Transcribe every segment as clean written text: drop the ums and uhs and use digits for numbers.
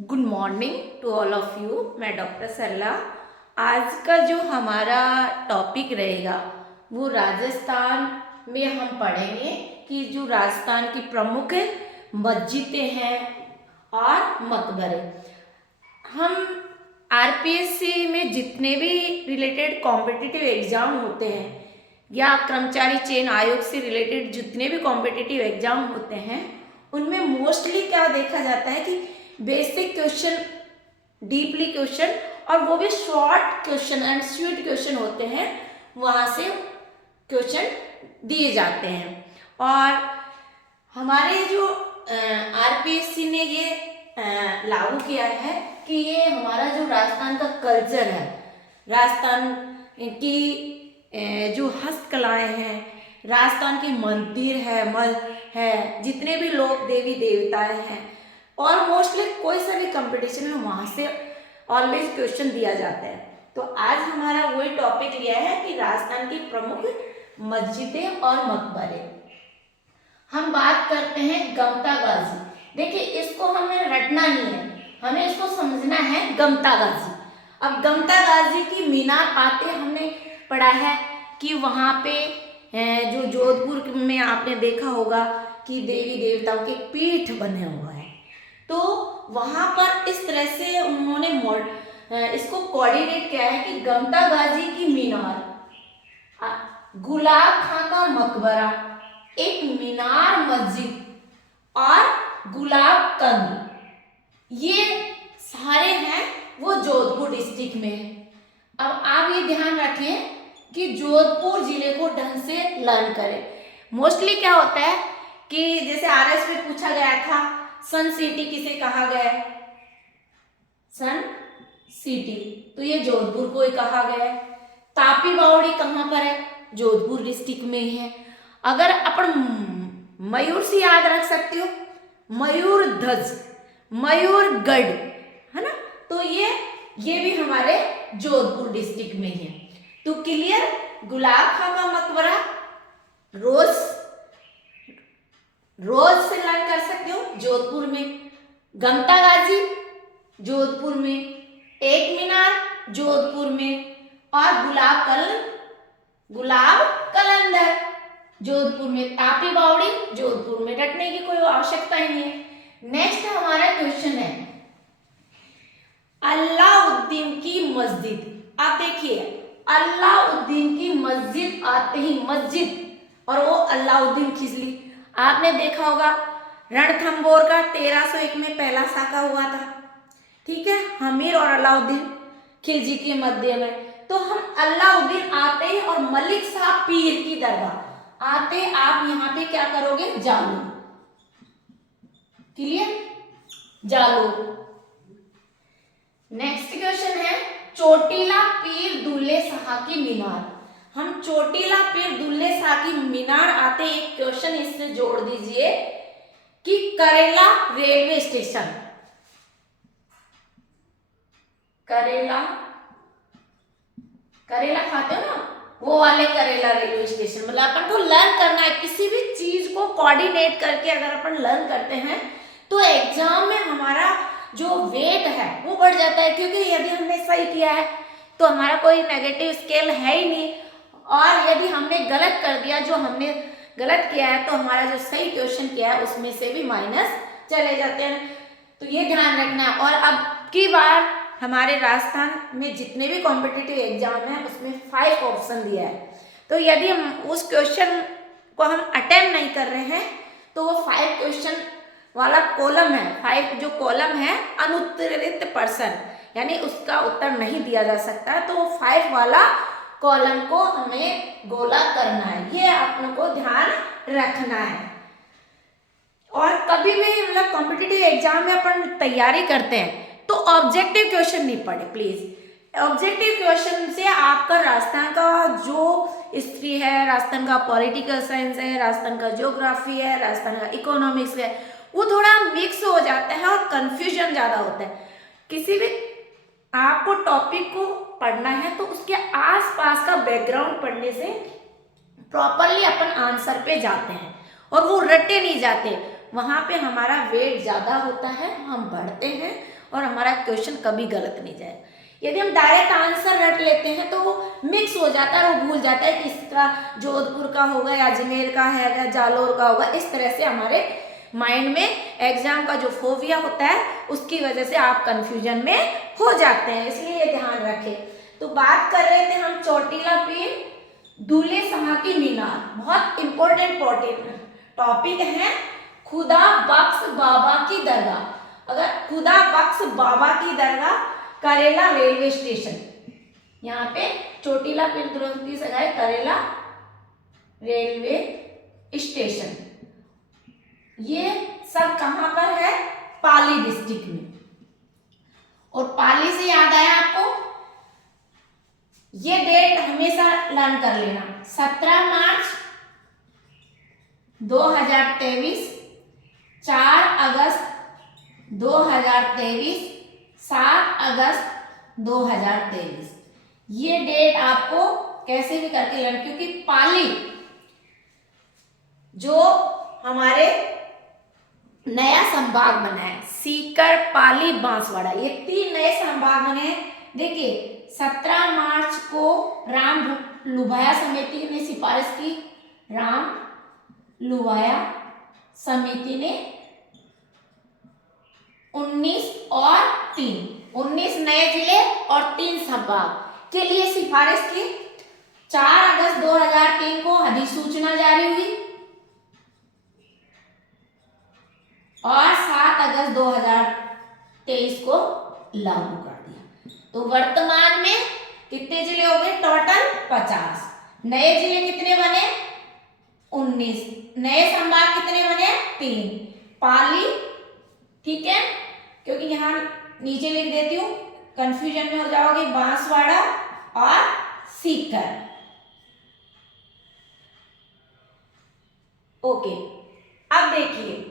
Good morning to all of you. मैं doctor Sarla. आज का जो हमारा टॉपिक रहेगा वो राजस्थान में हम पढ़ेंगे कि जो राजस्थान की प्रमुख मस्जिदें हैं और मकबरे। हम आरपीएससी में जितने भी रिलेटेड कॉम्पिटिटिव एग्जाम होते हैं या कर्मचारी चयन आयोग से रिलेटेड जितने भी कॉम्पिटिटिव एग्जाम होते हैं उनमें मोस्टली क्या देखा जाता है कि बेसिक क्वेश्चन, डीपली क्वेश्चन और वो भी short question and sweet question होते हैं, वहाँ से क्वेश्चन दिए जाते हैं। और हमारे जो आरपीएससी ने ये लागू किया है कि ये हमारा जो राजस्थान का कल्चर है, राजस्थान की जो हस्तकलाएं हैं, राजस्थान की मंदिर है, जितने भी लोग देवी देवताएं हैं और मोस्टली कोई सा भी कंपटीशन में वहाँ से ऑलवेज क्वेश्चन दिया जाता है। तो आज हमारा वही टॉपिक लिया है कि राजस्थान की प्रमुख मस्जिदें और मकबरे। हम बात करते हैं गमता गाजी। देखिए, इसको हमें रटना नहीं है, हमें इसको समझना है गमता गाजी। अब गमता गाजी की मीनार आते हमने पढ़ा है कि वहाँ पे जो जोधपुर में आपने देखा होगा कि देवी देवताओं के पीठ बने हुए हैं, तो वहाँ पर इस तरह से उन्होंने इसको कोऑर्डिनेट किया है कि गमता गाजी की मीनार, गुलाब खां का मकबरा, एक मीनार मस्जिद और गुलाब कंद, ये सारे हैं वो जोधपुर डिस्ट्रिक्ट में है। अब आप ये ध्यान रखें कि जोधपुर जिले को ढंग से लर्न करें। मोस्टली क्या होता है कि जैसे आरएस में पूछा गया था सन सिटी किसे कहा गया है, सन सिटी, तो ये जोधपुर को ही कहा गया है। तापी बावड़ी कहाँ पर है, जोधपुर डिस्ट्रिक्ट में ही है। अगर अपन मयूर से याद रख सकते हो, मयूर ध्वज, मयूरगढ़, है ना, तो ये भी हमारे जोधपुर डिस्ट्रिक्ट में है। तो क्लियर, गुलाब खां का मकबरा रोज से लर्न कर सकते हो, जोधपुर में। गमता गाजी जोधपुर में, एक मीनार जोधपुर में और गुलाब कलंदर जोधपुर में, तापी बावड़ी जोधपुर में। रटने की कोई आवश्यकता ही नहीं है। नेक्स्ट हमारा क्वेश्चन है अलाउद्दीन की मस्जिद। आप देखिए, अलाउद्दीन की मस्जिद आते ही मस्जिद और वो अलाउद्दीन खिजली, आपने देखा होगा रणथंबोर का 1301 में पहला साका हुआ था, ठीक है, हमीर और अलाउद्दीन खिलजी के मध्य में। तो हम अलाउद्दीन आते ही और मलिक साहब पीर की दरगाह आते, आप यहाँ पे क्या करोगे, जालो। क्लियर, जालो। नेक्स्ट क्वेश्चन है चोटीला पीर दुल्ले शाह की मीनार। हम चोटीला पीर दुल्ले शाह की मीनार आते एक क्वेश्चन इससे जोड़ दीजिए कि करेला रेलवे स्टेशन, करेला खाते हो ना, वो वाले करेला रेलवे स्टेशन। मतलब अपन को लर्न करना है, किसी भी चीज को कोऑर्डिनेट करके अगर अपन लर्न करते हैं तो एग्जाम में हमारा जो वेट है वो बढ़ जाता है, क्योंकि यदि हमने सही किया है तो हमारा कोई नेगेटिव स्केल है ही नहीं, और यदि हमने गलत कर दिया, जो हमने गलत किया है, तो हमारा जो सही क्वेश्चन किया है उसमें से भी माइनस चले जाते हैं। तो ये ध्यान रखना है। और अब की बार हमारे राजस्थान में जितने भी कॉम्पिटिटिव एग्जाम है उसमें 5 ऑप्शन दिया है, तो यदि हम उस क्वेश्चन को हम अटेम्प्ट नहीं कर रहे हैं तो वो 5 क्वेश्चन वाला कॉलम है, 5 जो कॉलम है अनुत्तरित प्रश्न, यानी उसका उत्तर नहीं दिया जा सकता, तो 5 वाला कॉलम को हमें गोला करना है, ये आप को ध्यान रखना है। और कभी भी मतलब कॉम्पिटिटिव एग्जाम में अपन तैयारी करते हैं तो ऑब्जेक्टिव क्वेश्चन नहीं पढ़े प्लीज। ऑब्जेक्टिव क्वेश्चन से आपका राजस्थान का जो हिस्ट्री है, राजस्थान का पॉलिटिकल साइंस है, राजस्थान का ज्योग्राफी है, राजस्थान का इकोनॉमिक्स है, वो थोड़ा मिक्स हो जाता है और कंफ्यूजन ज़्यादा होता है। किसी भी आपको टॉपिक को पढ़ना है तो उसके आसपास का बैकग्राउंड पढ़ने से प्रॉपरली अपन आंसर पे जाते हैं और वो रटे नहीं जाते, वहाँ पे हमारा वेट ज़्यादा होता है, हम बढ़ते हैं और हमारा क्वेश्चन कभी गलत नहीं जाएगा। यदि हम डायरेक्ट आंसर रट लेते हैं तो वो मिक्स हो जाता है और वो भूल जाता है कि इसका जोधपुर का होगा या अजमेर का है या जालौर का होगा। इस तरह से हमारे माइंड में एग्जाम का जो फोबिया होता है उसकी वजह से आप कंफ्यूजन में हो जाते हैं, इसलिए ध्यान रखें। तो बात कर रहे थे हम चोटीला पीर दूल्हे शाह की मीनार, बहुत इंपॉर्टेंट टॉपिक है। खुदा बख्श बाबा की दरगाह, अगर खुदा बख्श बाबा की दरगाह करेला रेलवे स्टेशन, यहाँ पे चोटीला पीर दुल्हन की सगाई करेला रेलवे स्टेशन, ये सब कहाँ पर है? पाली डिस्ट्रिक्ट में। और पाली से याद आया आपको, ये डेट हमेशा लर्न कर लेना, 17 मार्च 2023, 4 अगस्त 2023, 7 अगस्त 2023, ये डेट आपको कैसे भी करके लर्न, क्योंकि पाली जो हमारे नया संभाग बना है, सीकर, पाली, बांसवाड़ा, ये 3 नए संभाग बने हैं। देखिए 17 मार्च को राम लुभाया समिति ने सिफारिश की, राम लुभाया समिति ने 19 और 3, 19 नए जिले और 3 संभाग के लिए सिफारिश की। 4 अगस्त 2003 को अधिसूचना जारी हुई और 7 अगस्त 2023 को लागू कर दिया। तो वर्तमान में कितने जिले हो गए? टोटल 50। नए जिले कितने बने? 19। नए संभाग कितने बने? 3। पाली, ठीक है, क्योंकि यहां नीचे लिख देती हूं, कंफ्यूजन में हो जाओगे, बांसवाड़ा और सीकर। ओके, अब देखिए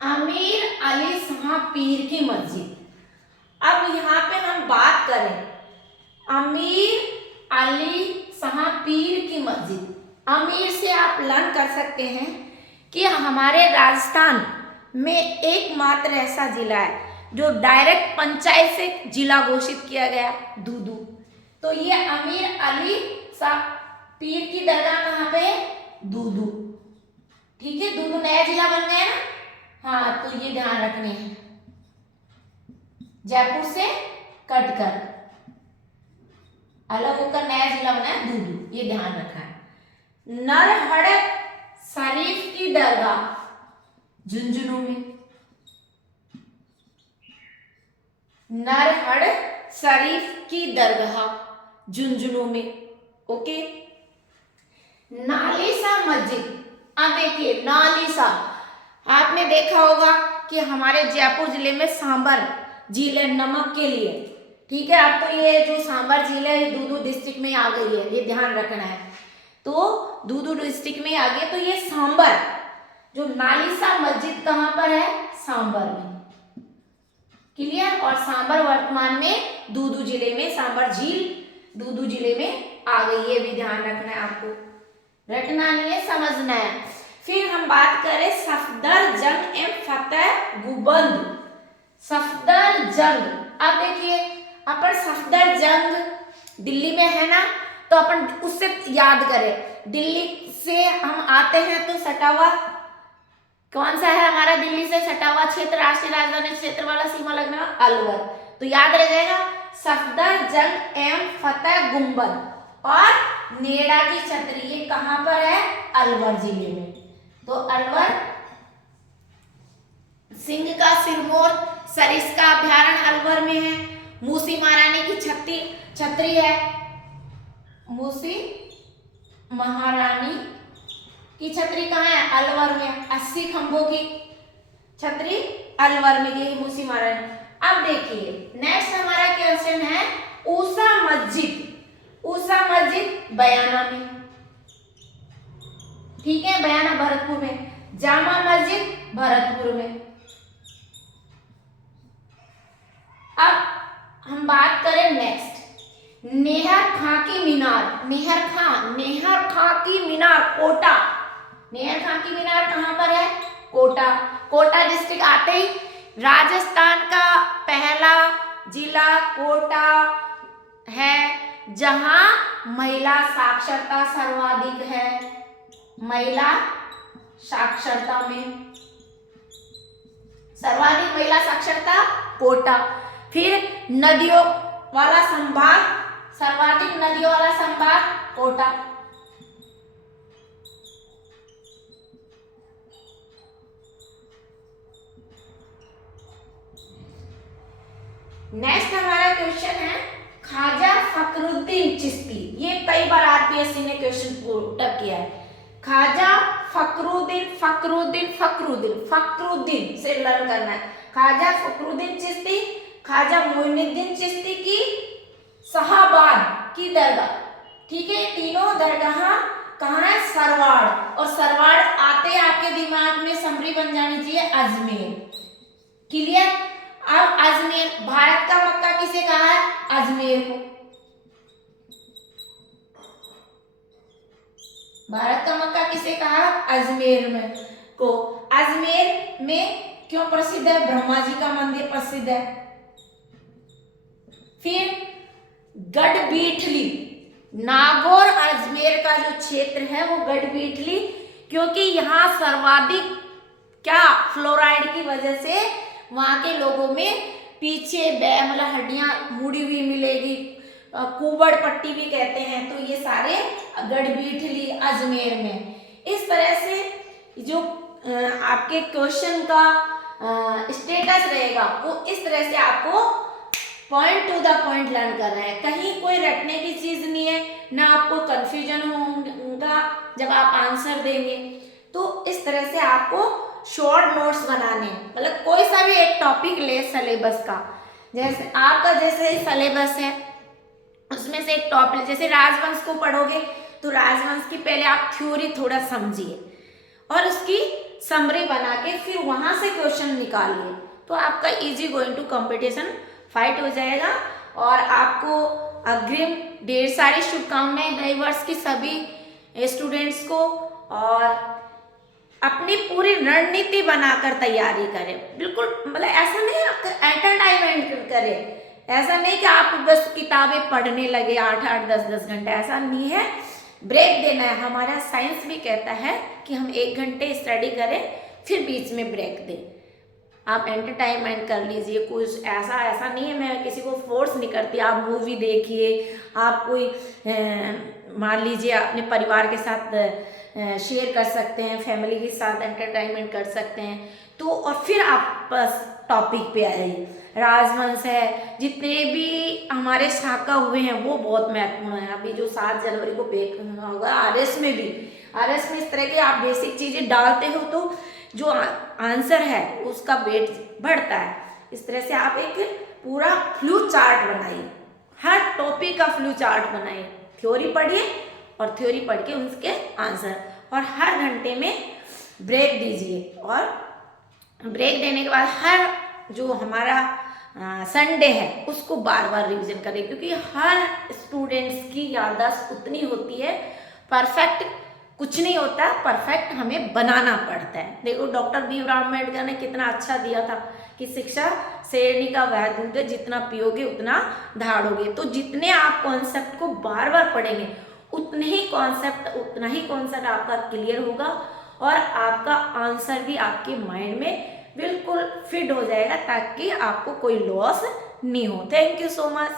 अमीर अली शाह पीर की मस्जिद। अब यहाँ पे हम बात करें अमीर अली शाह पीर की मस्जिद। अमीर से आप लर्न कर सकते हैं कि हमारे राजस्थान में एकमात्र ऐसा जिला है जो डायरेक्ट पंचायत से जिला घोषित किया गया, दूदू। तो ये अमीर अली शाह पीर की दरगाह कहाँ पे है? दूदू, ठीक है, दूदू नया जिला बन गया ना। हाँ, तो ये ध्यान रखने हैं, जयपुर से कटकर अलग होकर नया जिला बना है दूदू, ये ध्यान रखा है। नरहड़ शरीफ की दरगाह झुंझुनू में, नरहड़ शरीफ की दरगाह झुंझुनू में। ओके, नालिसा मस्जिद। अब देखिए नालिसा, आपने देखा होगा कि हमारे जयपुर जिले में सांबर झील है नमक के लिए, ठीक है। अब तो ये जो सांबर झील है ये दूदू डिस्ट्रिक्ट में आ गई है, ये ध्यान रखना है। तो दूदू डिस्ट्रिक्ट में आ गई, तो ये सांबर जो नालिसा मस्जिद कहाँ पर है? सांबर में, क्लियर। और सांबर वर्तमान में दूदू जिले में, सांबर झील दूदू जिले में आ गई, ये भी ध्यान रखना है, आपको रटना नहीं है, समझना है। फिर हम बात करें सफदरजंग एवं फतेहगुबंद। सफदरजंग, अब देखिए अपन सफदरजंग दिल्ली में है ना, तो अपन उससे याद करें, दिल्ली से हम आते हैं तो सटा हुआ कौन सा है हमारा? दिल्ली से सटा हुआ क्षेत्र, राष्ट्रीय राजधानी क्षेत्र वाला सीमा लगना अलवर, तो याद रह जाएगा सफदरजंग एवं फतेहगुबंद। और नेड़ा की छतरी ये कहां पर है? अलवर जिले में। तो अलवर, सिंह का सिरमौर सरिस्का अभ्यारण्य अलवर में है। मूसी महारानी की छतरी है, मूसी महारानी की छतरी कहाँ है? अलवर में। 80 खंभों की छतरी अलवर में, यही मूसी महारानी। अब देखिए नेक्स्ट हमारा क्वेश्चन है ऊषा मस्जिद। ऊषा मस्जिद बयाना में, ठीक है, बयाना भरतपुर में। जामा मस्जिद भरतपुर में। अब हम बात करें नेक्स्ट नेहर खां की मीनार। नेहर खां की मीनार कोटा। नेहर खां की मीनार कहां पर है? कोटा। कोटा डिस्ट्रिक्ट आते ही राजस्थान का पहला जिला कोटा है जहां महिला साक्षरता सर्वाधिक है। महिला साक्षरता में सर्वाधिक महिला साक्षरता कोटा। फिर नदियों वाला संभाग, सर्वाधिक नदियों वाला संभाग कोटा। नेक्स्ट हमारा क्वेश्चन है ख्वाजा फखरुद्दीन चिश्ती। ये कई बार आरपीएससी ने क्वेश्चन पुट अप किया है। ख्वाजा फखरुद्दीन फखरुद्दीन फखरुद्दीन फखरुद्दीन से लर्न करना है। ख्वाजा फखरुद्दीन चिश्ती, ख्वाजा मोइनुद्दीन चिश्ती की शाहाबाद की दरगाह। ठीक है, तीनों दरगाह कहाँ है? सरवाड़। और सरवाड़ आते आपके दिमाग में समरी बन जानी चाहिए अजमेर। क्लियर? अब अजमेर, भारत का मक्का किसे कहा है? अजमेर को। भारत का मक्का किसे कहा? अजमेर में को। अजमेर में क्यों प्रसिद्ध है? ब्रह्मा जी का मंदिर प्रसिद्ध है। फिर गढ़बीठली, नागौर अजमेर का जो क्षेत्र है वो गढ़बीठली, क्योंकि यहाँ सर्वाधिक क्या फ्लोराइड की वजह से वहां के लोगों में पीछे मतलब हड्डियां मुड़ी हुई मिलेगी, कुबड़ पट्टी भी कहते हैं। तो ये सारे गढ़बीठली अजमेर में। इस तरह से जो आपके क्वेश्चन का स्टेटस रहेगा वो इस तरह से आपको point two the point learn करना है। कहीं कोई रटने की चीज नहीं है, ना आपको कंफ्यूजन होगा जब आप आंसर देंगे। तो इस तरह से आपको शॉर्ट नोट्स बनाने, मतलब कोई सा भी एक टॉपिक ले सिलेबस का, जैसे आपका जैसे सिलेबस है उसमें से एक टॉपिक, जैसे राजवंश को पढ़ोगे तो राजवंश की पहले आप थ्योरी थोड़ा समझिए और उसकी समरी बना के फिर वहां से क्वेश्चन निकालिए, तो आपका easy going to competition fight हो जाएगा। और आपको अग्रिम ढेर सारी शुभकामनाएं नए वर्ष की सभी स्टूडेंट्स को, और अपनी पूरी रणनीति बनाकर तैयारी करें। बिल्कुल मतलब ऐसा नहीं एंटरटेनमेंट करें, ऐसा नहीं कि आप बस किताबें पढ़ने लगे 8-8 10-10 घंटे, ऐसा नहीं है। ब्रेक देना है। हमारा साइंस भी कहता है कि हम 1 घंटे स्टडी करें फिर बीच में ब्रेक दें। आप एंटरटेनमेंट कर लीजिए, कुछ ऐसा नहीं है, मैं किसी को फोर्स नहीं करती। आप मूवी देखिए, आप कोई मान लीजिए अपने परिवार के साथ शेयर कर सकते हैं, फैमिली के साथ एंटरटेनमेंट कर सकते हैं। तो और फिर आप बस टॉपिक पे आइए। राजवंश है, जितने भी हमारे शाखा हुए हैं वो बहुत महत्वपूर्ण है। अभी जो 7 जनवरी को पेश होगा आरएस में भी, आरएस में इस तरह के आप बेसिक चीजें डालते हो तो जो आंसर है उसका वेट बढ़ता है। इस तरह से आप एक पूरा फ्लू चार्ट बनाइए, हर टॉपिक का फ्लू चार्ट बनाइए। थ्योरी पढ़िए और थ्योरी पढ़ के उसके आंसर, और हर घंटे में ब्रेक दीजिए। और ब्रेक देने के बाद हर जो हमारा संडे है उसको बार बार रिवीजन करें, क्योंकि हर स्टूडेंट्स की याददाश्त उतनी होती है। परफेक्ट कुछ नहीं होता, परफेक्ट हमें बनाना पड़ता है। देखो डॉक्टर भीमराव अम्बेडकर ने कितना अच्छा दिया था कि शिक्षा शेरनी का वह दूध है, जितना पियोगे उतना दहाड़ोगे। तो जितने आप कॉन्सेप्ट को बार बार पढ़ेंगे उतने ही कॉन्सेप्ट आपका क्लियर होगा और आपका आंसर भी आपके माइंड में बिल्कुल फिट हो जाएगा, ताकि आपको कोई लॉस नहीं हो। Thank you so much.